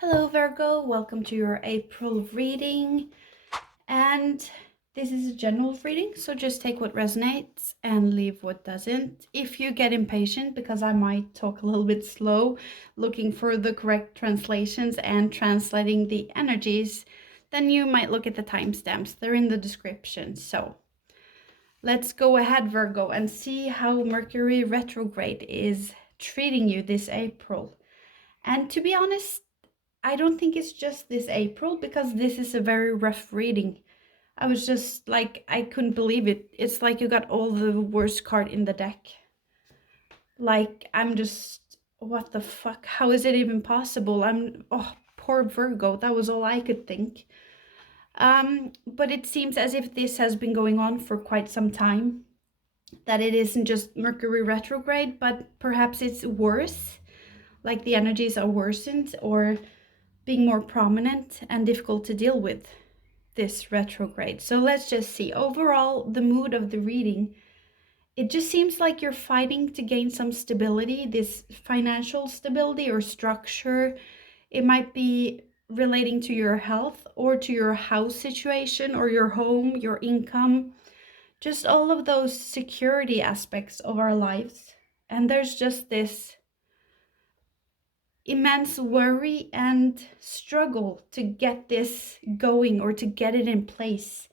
Hello Virgo, welcome to your April reading. And this is a general reading, so just take what resonates and leave what doesn't. If you get impatient, because I might talk a little bit slow, looking for the correct translations and translating the energies, then you might look at the timestamps. They're in the description. So let's go ahead, Virgo, and see how Mercury retrograde is treating you this April. And to be honest, I don't think it's just this April, because this is a very rough reading. I was just like, I couldn't believe it. It's like you got all the worst card in the deck. Like, I'm just, what the fuck? How is it even possible? Oh, poor Virgo. That was all I could think. But it seems as if this has been going on for quite some time. That it isn't just Mercury retrograde, but perhaps it's worse. Like the energies are worsened or being more prominent and difficult to deal with this retrograde. So let's just see. Overall, the mood of the reading, it just seems like you're fighting to gain some stability, this financial stability or structure. It might be relating to your health or to your house situation or your home, your income, just all of those security aspects of our lives. And there's just this immense worry and struggle to get this going or to get it in place.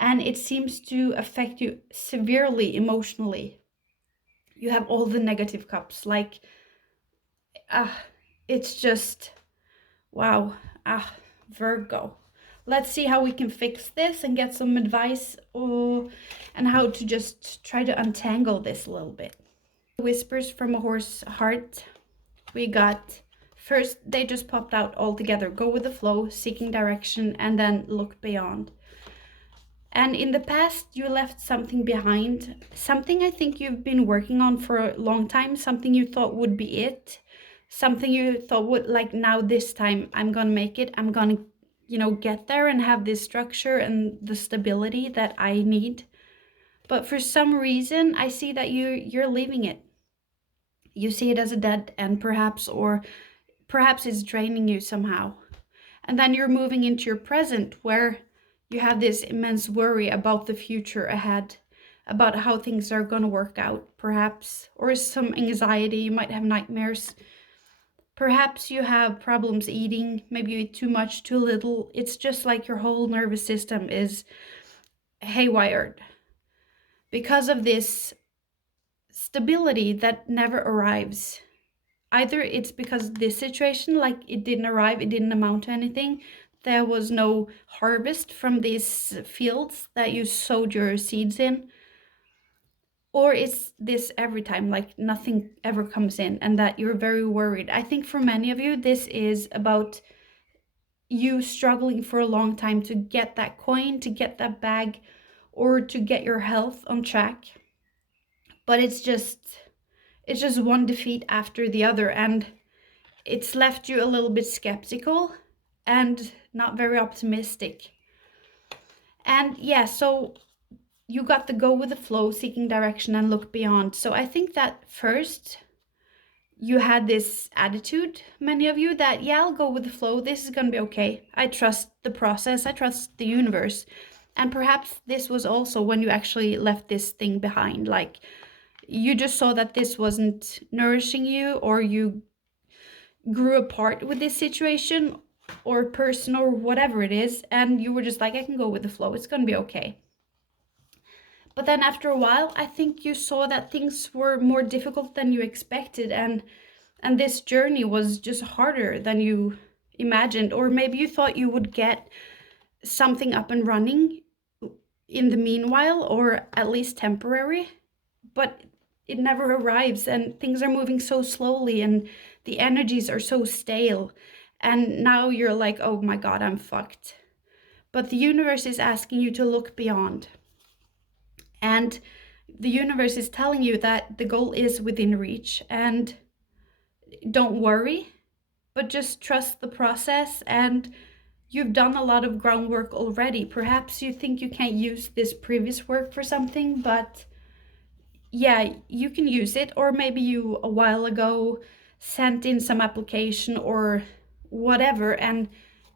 And it seems to affect you severely emotionally. You have all the negative cups, like, it's just, wow, Virgo. Let's see how we can fix this and get some advice and how to just try to untangle this a little bit. Whispers from a Horse Heart. We got first, they just popped out all together. Go with the flow, seeking direction, and then look beyond. And in the past, you left something behind. Something I think you've been working on for a long time. Something you thought would be it. Something you thought would, like, now this time I'm gonna make it. I'm gonna, get there and have this structure and the stability that I need. But for some reason, I see that you're leaving it. You see it as a dead end, perhaps, or perhaps it's draining you somehow. And then you're moving into your present, where you have this immense worry about the future ahead, about how things are going to work out, perhaps, or some anxiety. You might have nightmares. Perhaps you have problems eating. Maybe you eat too much, too little. It's just like your whole nervous system is haywired because of this stability that never arrives. Either it's because this situation, like, it didn't arrive, it didn't amount to anything. There was no harvest from these fields that you sowed your seeds in. Or it's this every time, like nothing ever comes in and that you're very worried. I think for many of you, this is about you struggling for a long time to get that coin, to get that bag, or to get your health on track. But it's just one defeat after the other, and it's left you a little bit skeptical and not very optimistic. And yeah, so you got the go with the flow, seeking direction and look beyond. So I think that first you had this attitude, many of you, that yeah, I'll go with the flow, this is gonna be okay. I trust the process, I trust the universe. And perhaps this was also when you actually left this thing behind, like you just saw that this wasn't nourishing you, or you grew apart with this situation or person or whatever it is, and you were just like, I can go with the flow, it's gonna be okay. But then after a while, I think you saw that things were more difficult than you expected, and this journey was just harder than you imagined. Or maybe you thought you would get something up and running in the meanwhile, or at least temporary, but it never arrives, and things are moving so slowly and the energies are so stale, and now you're like, oh my god, I'm fucked. But the universe is asking you to look beyond, and the universe is telling you that the goal is within reach, and don't worry, but just trust the process. And you've done a lot of groundwork already. Perhaps you think you can't use this previous work for something, but yeah, you can use it. Or maybe you a while ago sent in some application or whatever, and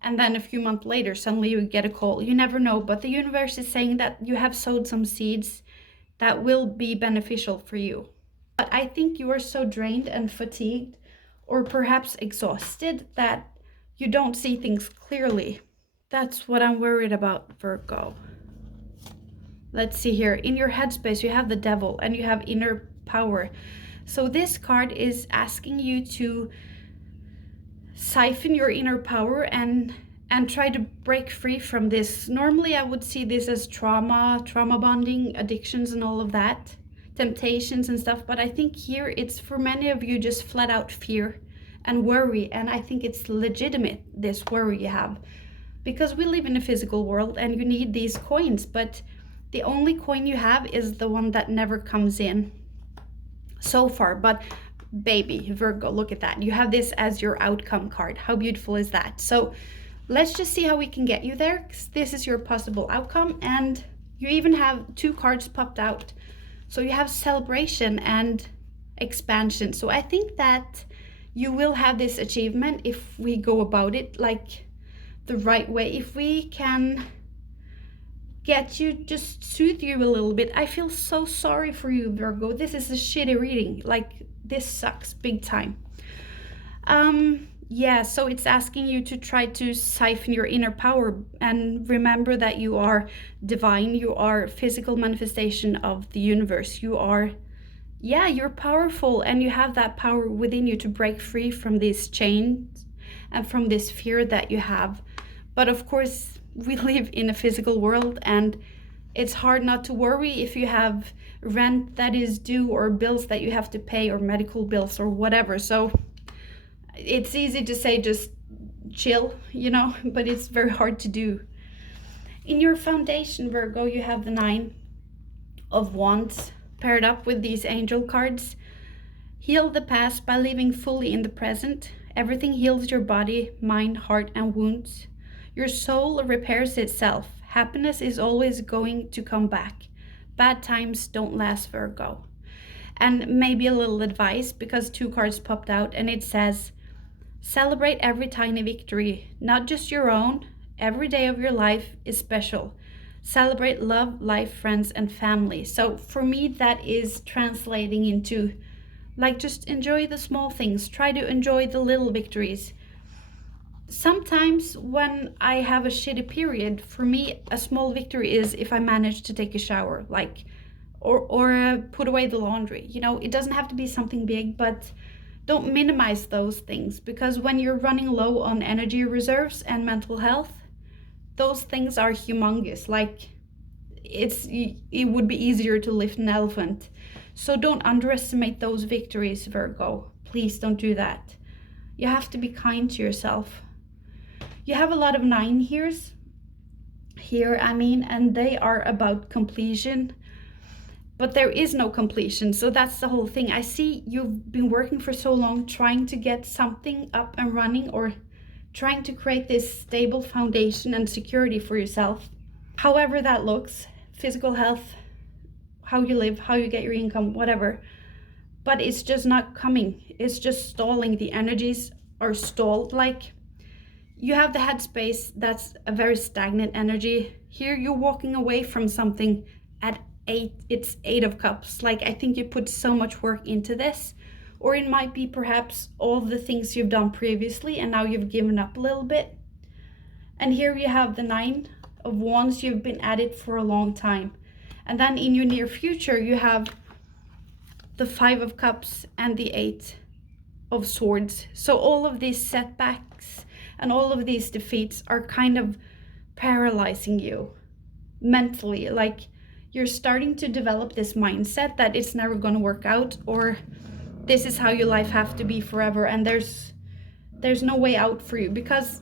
then a few months later suddenly you get a call. You never know, but the universe is saying that you have sowed some seeds that will be beneficial for you. But I think you are so drained and fatigued, or perhaps exhausted, that you don't see things clearly. That's what I'm worried about, Virgo. Let's see here. In your headspace, you have the devil and you have inner power. So this card is asking you to siphon your inner power and try to break free from this. Normally, I would see this as trauma bonding, addictions and all of that, temptations and stuff. But I think here it's for many of you just flat out fear and worry. And I think it's legitimate, this worry you have, because we live in a physical world and you need these coins, but the only coin you have is the one that never comes in so far. But baby, Virgo, look at that. You have this as your outcome card. How beautiful is that? So let's just see how we can get you there. This is your possible outcome. And you even have 2 cards popped out. So you have celebration and expansion. So I think that you will have this achievement if we go about it like the right way. If we can get you, just soothe you a little bit. I feel so sorry for you, Virgo. This is a shitty reading. Like, this sucks big time. Yeah, so it's asking you to try to siphon your inner power and remember that you are divine. You are physical manifestation of the universe. You are, yeah, you're powerful, and you have that power within you to break free from these chains and from this fear that you have. But of course, we live in a physical world, and it's hard not to worry if you have rent that is due, or bills that you have to pay, or medical bills, or whatever. So it's easy to say just chill, you know, but it's very hard to do. In your foundation, Virgo, you have the 9 of Wands paired up with these angel cards. Heal the past by living fully in the present. Everything heals your body, mind, heart, and wounds. Your soul repairs itself. Happiness is always going to come back. Bad times don't last, Virgo. And maybe a little advice, because 2 cards popped out, and it says, celebrate every tiny victory, not just your own. Every day of your life is special. Celebrate love, life, friends, and family. So for me, that is translating into, like, just enjoy the small things. Try to enjoy the little victories. Sometimes when I have a shitty period, for me, a small victory is if I manage to take a shower, like, or put away the laundry. You know, it doesn't have to be something big, but don't minimize those things, because when you're running low on energy reserves and mental health, those things are humongous. Like, it would be easier to lift an elephant. So don't underestimate those victories, Virgo. Please don't do that. You have to be kind to yourself. You have a lot of 9 here, and they are about completion, but there is no completion. So that's the whole thing. I see you've been working for so long trying to get something up and running, or trying to create this stable foundation and security for yourself. However that looks, physical health, how you live, how you get your income, whatever. But it's just not coming. It's just stalling. The energies are stalled. Like, you have the headspace, that's a very stagnant energy. Here you're walking away from something at 8, it's 8 of Cups. Like, I think you put so much work into this, or it might be perhaps all the things you've done previously and now you've given up a little bit. And here you have the 9 of Wands, you've been at it for a long time. And then in your near future, you have the 5 of Cups and the 8 of Swords. So all of these setbacks and all of these defeats are kind of paralyzing you mentally. Like, you're starting to develop this mindset that it's never going to work out, or this is how your life have to be forever, and there's no way out for you. Because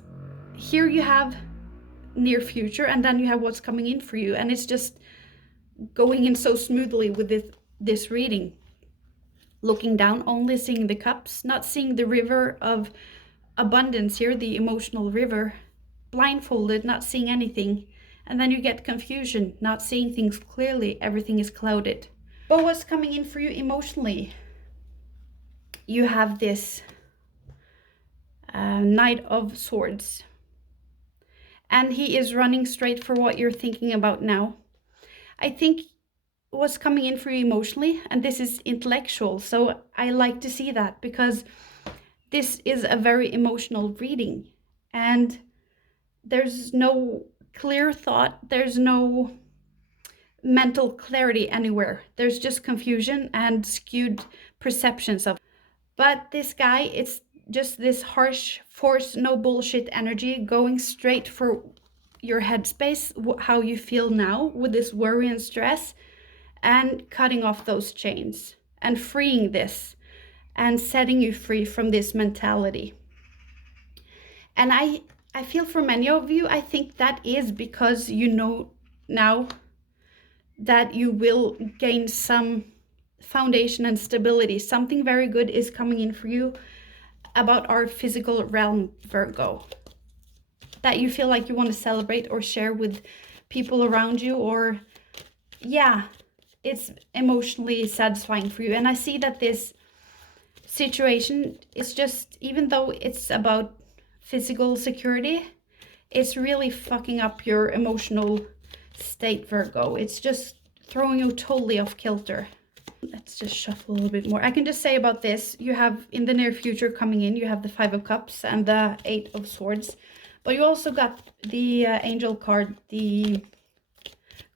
here you have near future, and then you have what's coming in for you, and it's just going in so smoothly with this reading. Looking down, only seeing the cups, not seeing the river of abundance here, the emotional river. Blindfolded, not seeing anything. And then you get confusion, not seeing things clearly. Everything is clouded. But what's coming in for you emotionally? You have this Knight of Swords. And he is running straight for what you're thinking about now. I think what's coming in for you emotionally, and this is intellectual, so I like to see that because this is a very emotional reading, and there's no clear thought, there's no mental clarity anywhere. There's just confusion and skewed perceptions of. But this guy, it's just this harsh force, no bullshit energy going straight for your headspace, how you feel now with this worry and stress, and cutting off those chains and freeing this and setting you free from this mentality. And I feel for many of you, I think that is because you know now that you will gain some foundation and stability. Something very good is coming in for you about our physical realm, Virgo, that you feel like you want to celebrate or share with people around you, or yeah, it's emotionally satisfying for you. And I see that this situation is just, even though it's about physical security, it's really fucking up your emotional state, Virgo. It's just throwing you totally off kilter. Let's just shuffle a little bit more. I can just say about this, you have in the near future coming in, you have the 5 of Cups and the 8 of Swords, but you also got the angel card, the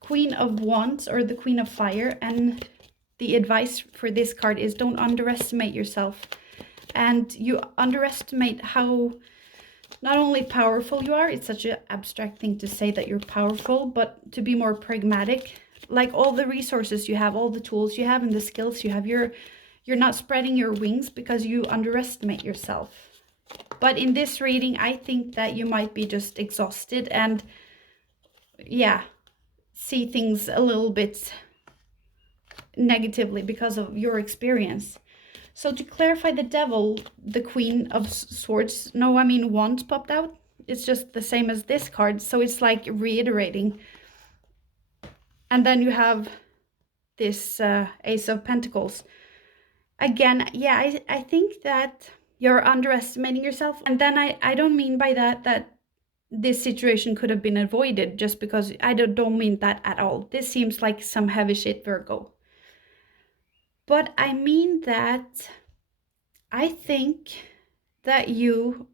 Queen of Wands, or the Queen of Fire. And the advice for this card is don't underestimate yourself. And you underestimate how not only powerful you are, it's such an abstract thing to say that you're powerful, but to be more pragmatic. Like all the resources you have, all the tools you have and the skills you have, you're not spreading your wings because you underestimate yourself. But in this reading, I think that you might be just exhausted and yeah, see things a little bit negatively because of your experience. So to clarify the Devil, the Queen of Swords, no, I mean Wands popped out. It's just the same as this card, so it's like reiterating. And then you have this Ace of Pentacles. Again, yeah, I think that you're underestimating yourself. And then I don't mean by that this situation could have been avoided, just because I don't mean that at all. This seems like some heavy shit, Virgo. But I mean that I think that you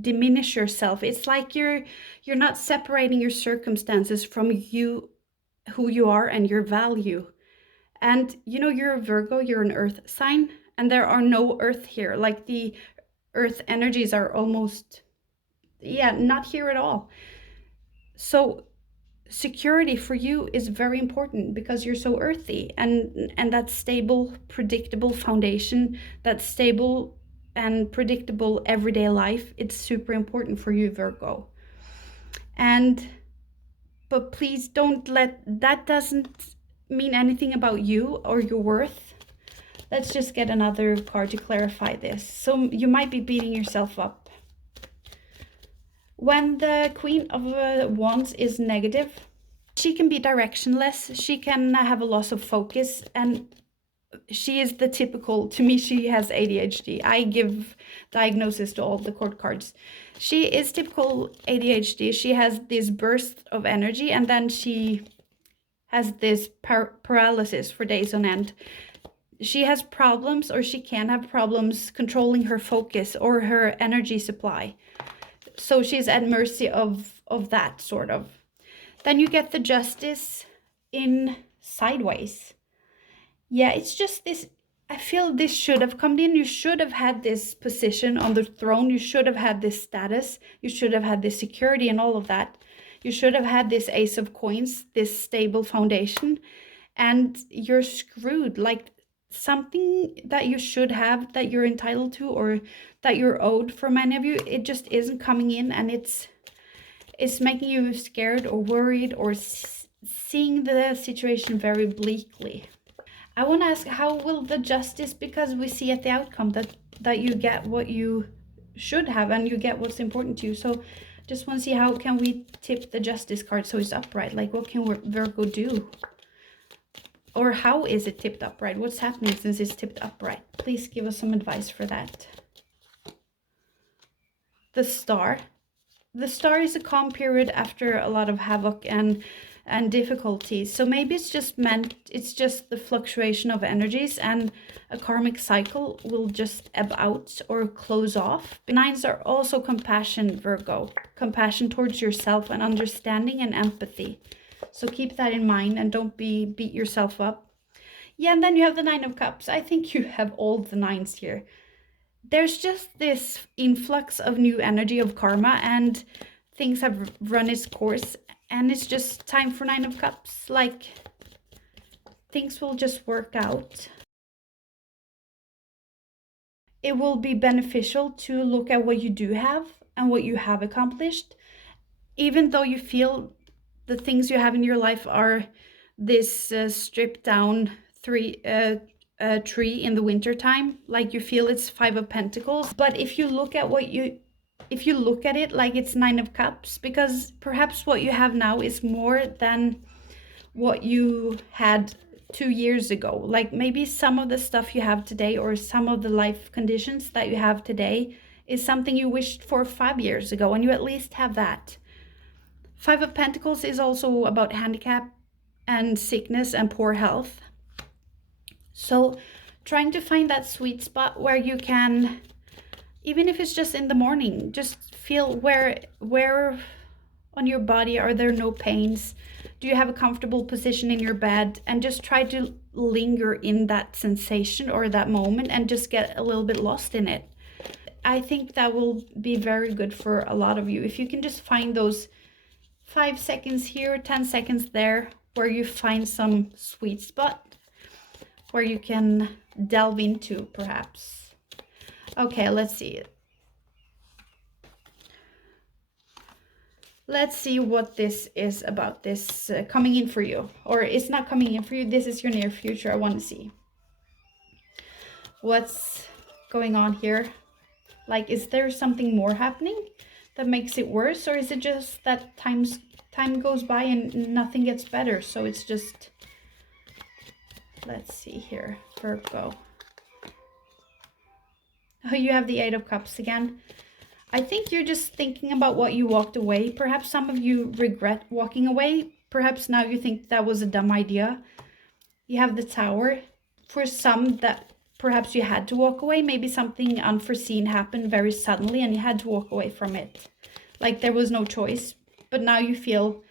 diminish yourself. It's like you're not separating your circumstances from you, who you are, and your value. And you know, you're a Virgo, you're an earth sign, and there are no earth here. Like the earth energies are almost, yeah, not here at all. So security for you is very important because you're so earthy, and that stable, predictable foundation, that stable and predictable everyday life, it's super important for you, Virgo. But please don't let that, doesn't mean anything about you or your worth. Let's just get another card to clarify this. So you might be beating yourself up. When the Queen of Wands is negative, she can be directionless, she can have a loss of focus, and she is the typical, to me, she has ADHD. I give diagnosis to all the court cards. She is typical ADHD. She has this burst of energy, and then she has this paralysis for days on end. She has problems, or she can have problems controlling her focus or her energy supply. So she's at mercy of that, sort of. Then you get the Justice in sideways. Yeah, it's just this, I feel this should have come in. You should have had this position on the throne. You should have had this status. You should have had this security and all of that. You should have had this Ace of Coins, this stable foundation. And you're screwed. Like something that you should have, that you're entitled to, or that you're owed, for many of you, it just isn't coming in. And it's making you scared or worried, or seeing the situation very bleakly. I want to ask, how will the Justice, because we see at the outcome that you get what you should have and you get what's important to you. So just want to see, how can we tip the Justice card so it's upright? Like, what can Virgo do? Or how is it tipped upright? What's happening since it's tipped upright? Please give us some advice for that. the Star. The Star is a calm period after a lot of havoc and difficulties. So maybe it's just the fluctuation of energies, and a karmic cycle will just ebb out or close off. Nines are also compassion, Virgo. Compassion towards yourself and understanding and empathy. So keep that in mind and don't beat yourself up. Yeah, and then you have the Nine of Cups. I think you have all the nines here. There's just this influx of new energy of karma, and things have run its course, and it's just time for Nine of Cups. Like, things will just work out. It will be beneficial to look at what you do have and what you have accomplished, even though you feel the things you have in your life are this stripped down tree in the winter time. Like, you feel it's Five of Pentacles, but if you look at it like it's Nine of Cups, because perhaps what you have now is more than what you had 2 years ago. Like, maybe some of the stuff you have today, or some of the life conditions that you have today, is something you wished for 5 years ago, and you at least have that. Five of Pentacles is also about handicap and sickness and poor health. So trying to find that sweet spot where you can, even if it's just in the morning, just feel where on your body are there no pains. Do you have a comfortable position in your bed? And just try to linger in that sensation or that moment and just get a little bit lost in it. I think that will be very good for a lot of you. If you can just find those 5 seconds here, 10 seconds there, where you find some sweet spot where you can delve into, perhaps. Okay, let's see. Let's see what this is about, this coming in for you. Or it's not coming in for you, this is your near future. I want to see what's going on here. Like, is there something more happening that makes it worse? Or is it just that time goes by and nothing gets better? So it's just, let's see here, Virgo. Oh, you have the Eight of Cups again. I think you're just thinking about what you walked away. Perhaps some of you regret walking away. Perhaps now you think that was a dumb idea. You have the Tower. For some, that perhaps you had to walk away. Maybe something unforeseen happened very suddenly and you had to walk away from it. Like, there was no choice. But now you feel,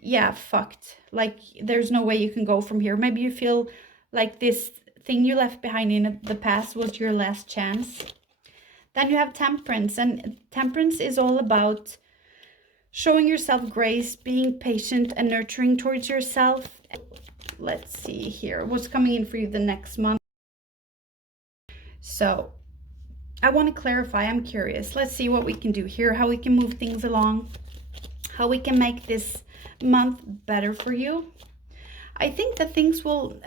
yeah, fucked. Like, there's no way you can go from here. Maybe you feel like this thing you left behind in the past was your last chance. Then you have Temperance, and Temperance is all about showing yourself grace, being patient and nurturing towards yourself. Let's see here, what's coming in for you the next month. So I want to clarify, I'm curious. Let's see what we can do here, how we can move things along, how we can make this month better for you. I think that things will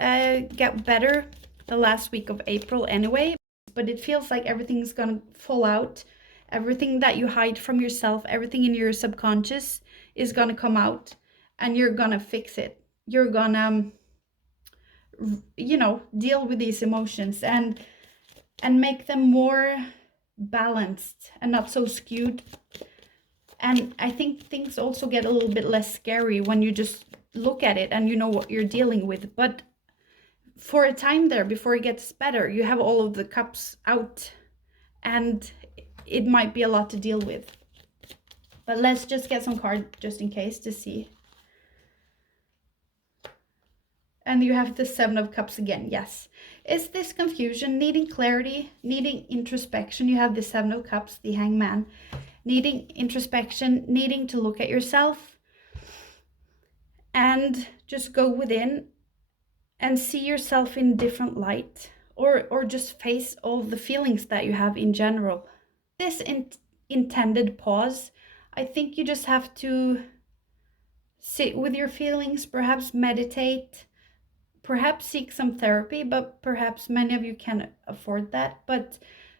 get better the last week of April anyway, but it feels like everything's gonna fall out. Everything that you hide from yourself, everything in your subconscious is gonna come out, and you're gonna fix it. You're gonna, you know, deal with these emotions and make them more balanced and not so skewed. And I think things also get a little bit less scary when you just look at it and you know what you're dealing with. But for a time there, before it gets better, you have all of the cups out and it might be a lot to deal with. But let's just get some cards just in case to see. And you have the Seven of Cups again. Yes. Is this confusion, needing clarity, needing introspection? You have the Seven of Cups, the Hangman, needing introspection, needing to look at yourself and just go within and see yourself in a different light, or just face all the feelings that you have in general. This intended pause, I think you just have to sit with your feelings, perhaps meditate, perhaps seek some therapy, but perhaps many of you can't afford that. But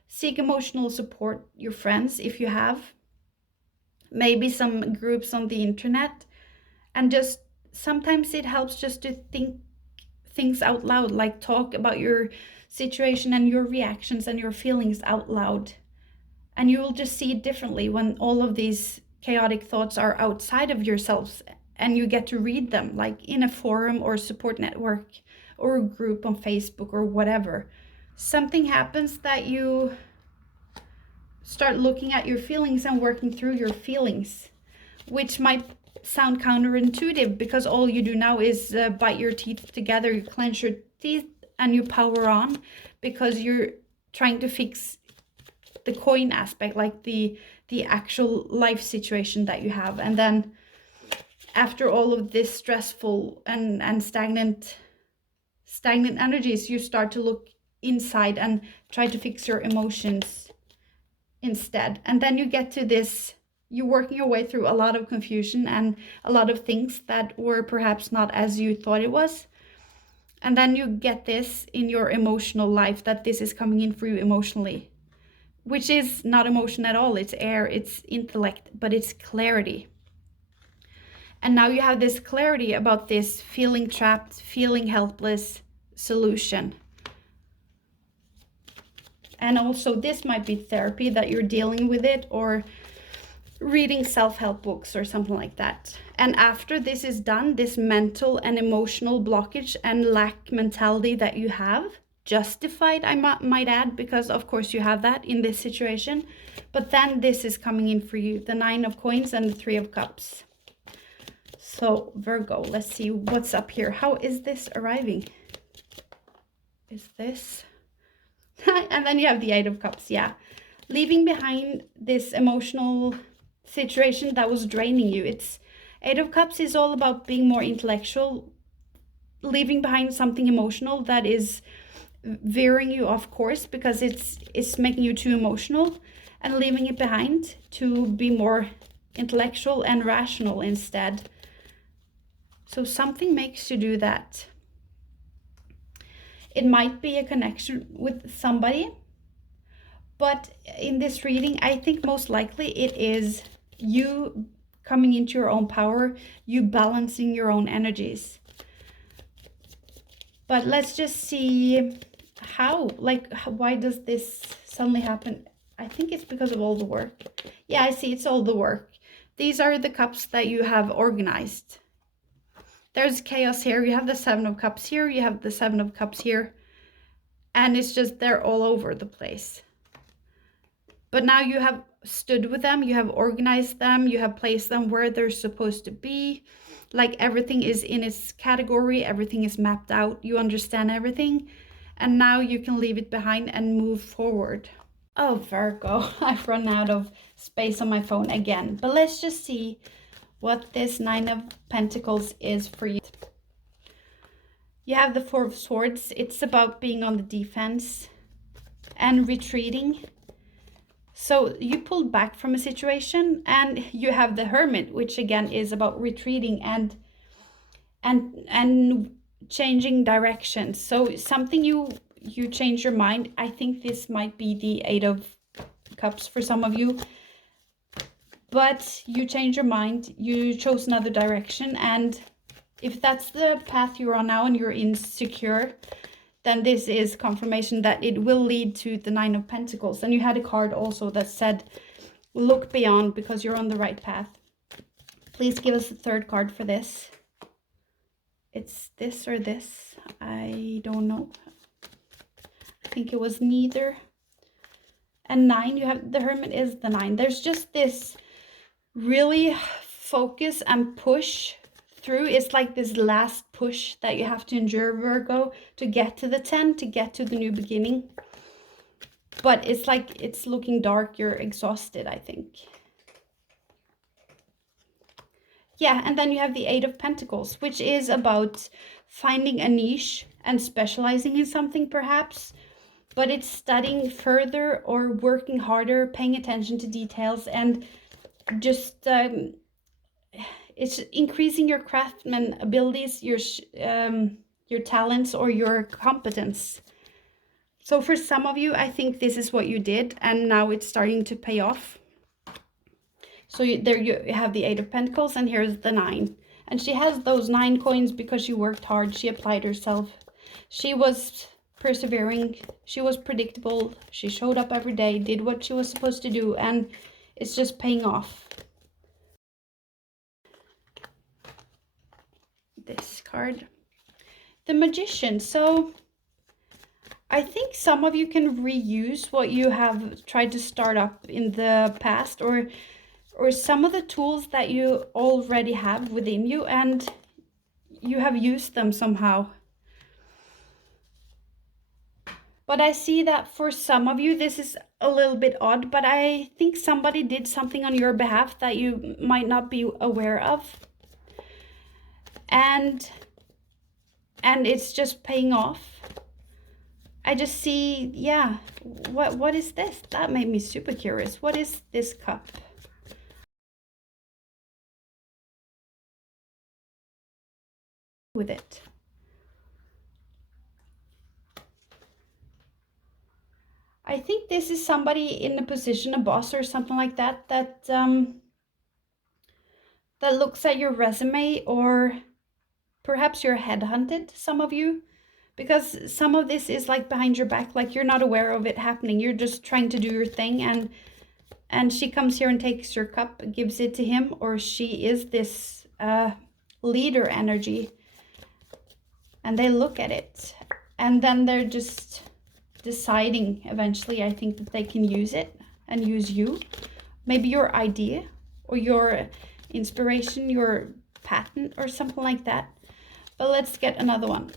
seek emotional support, your friends, if you have. Maybe some groups on the internet. And just sometimes it helps just to think things out loud, like talk about your situation and your reactions and your feelings out loud. And you will just see it differently when all of these chaotic thoughts are outside of yourselves and you get to read them, like in a forum or support network or a group on Facebook or whatever. Something happens that you start looking at your feelings and working through your feelings, which might sound counterintuitive because all you do now is bite your teeth together, you clench your teeth and you power on because you're trying to fix the coin aspect, like the actual life situation that you have. And then after all of this stressful and stagnant energies, you start to look inside and try to fix your emotions instead. And then you get to this, you're working your way through a lot of confusion and a lot of things that were perhaps not as you thought it was. And then you get this in your emotional life, that this is coming in for you emotionally, which is not emotion at all. It's air, it's intellect, but it's clarity. And now you have this clarity about this feeling trapped, feeling helpless solution. And also this might be therapy that you're dealing with it, or reading self-help books or something like that. And after this is done, this mental and emotional blockage and lack mentality that you have, justified, I might add, because of course you have that in this situation, but then this is coming in for you, the 9 of coins and the 3 of cups. So Virgo, let's see what's up here. How is this arriving? Is this and then you have the 8 of cups. Yeah, leaving behind this emotional situation that was draining you. It's 8 of cups is all about being more intellectual, leaving behind something emotional that is veering you off course because it's making you too emotional, and leaving it behind to be more intellectual and rational instead. So something makes you do that. It might be a connection with somebody, but in this reading, I think most likely it is you coming into your own power, you balancing your own energies. But let's just see how, like, why does this suddenly happen? I think it's because of all the work. Yeah, I see, it's all the work. These are the cups that you have organized. There's chaos here. You have the 7 of cups here. You have the 7 of cups here. And it's just, they're all over the place. But now you have stood with them. You have organized them. You have placed them where they're supposed to be. Like everything is in its category. Everything is mapped out. You understand everything. And now you can leave it behind and move forward. Oh, Virgo, I've run out of space on my phone again. But let's just see what this 9 of Pentacles is for you. You have the 4 of Swords. It's about being on the defense and retreating. So you pulled back from a situation, and you have the Hermit, which again is about retreating and changing directions. So something you change your mind. I think this might be the 8 of Cups for some of you. But you change your mind, you chose another direction, and if that's the path you're on now and you're insecure, then this is confirmation that it will lead to the 9 of Pentacles. And you had a card also that said, look beyond, because you're on the right path. Please give us the 3rd card for this. It's this or this. I don't know. I think it was neither. And 9, you have the Hermit is the 9. There's just this really focus and push through. It's like this last push that you have to endure, Virgo, to get to the 10, to get to the new beginning. But it's like it's looking dark. You're exhausted, I think. Yeah, and then you have the 8 of Pentacles, which is about finding a niche and specializing in something perhaps. But it's studying further or working harder, paying attention to details, and just it's increasing your craftsman abilities, your talents, or your competence. So for some of you, I think this is what you did, and now it's starting to pay off. So there you have the 8 of Pentacles, and here's the 9. And she has those 9 coins because she worked hard. She applied herself. She was persevering. She was predictable. She showed up every day, did what she was supposed to do, and it's just paying off. This card, the Magician. So I think some of you can reuse what you have tried to start up in the past, or some of the tools that you already have within you, and you have used them somehow. But I see that for some of you, this is a little bit odd, but I think somebody did something on your behalf that you might not be aware of. And it's just paying off. I just see, yeah, what is this? That made me super curious. What is this cup? With it. I think this is somebody in a position, a boss or something like that, that looks at your resume, or perhaps you're headhunted, some of you, because some of this is like behind your back, like you're not aware of it happening. You're just trying to do your thing, and she comes here and takes your cup, gives it to him, or she is this leader energy, and they look at it, and then they're just deciding eventually, I think, that they can use it and use you, maybe your idea or your inspiration, your patent or something like that. But let's get another one,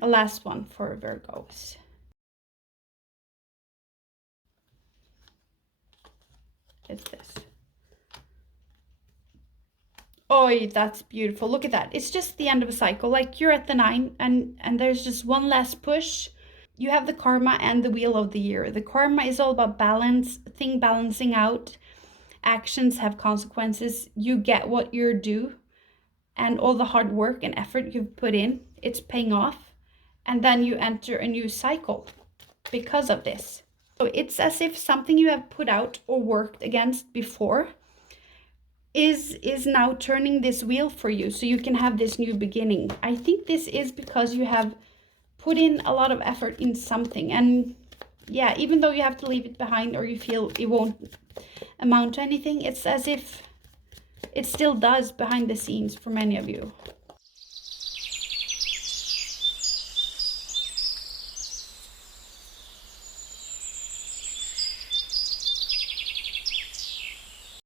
a last one for Virgos. It's this. Oh, that's beautiful. Look at that. It's just the end of a cycle. Like you're at the 9, and there's just one last push. You have the karma and the wheel of the year. The karma is all about balance, balancing out. Actions have consequences. You get what you're due, and all the hard work and effort you've put in, it's paying off. And then you enter a new cycle because of this. So it's as if something you have put out or worked against before is now turning this wheel for you, so you can have this new beginning. I think this is because you have put in a lot of effort in something, and yeah, even though you have to leave it behind or you feel it won't amount to anything, it's as if it still does behind the scenes for many of you.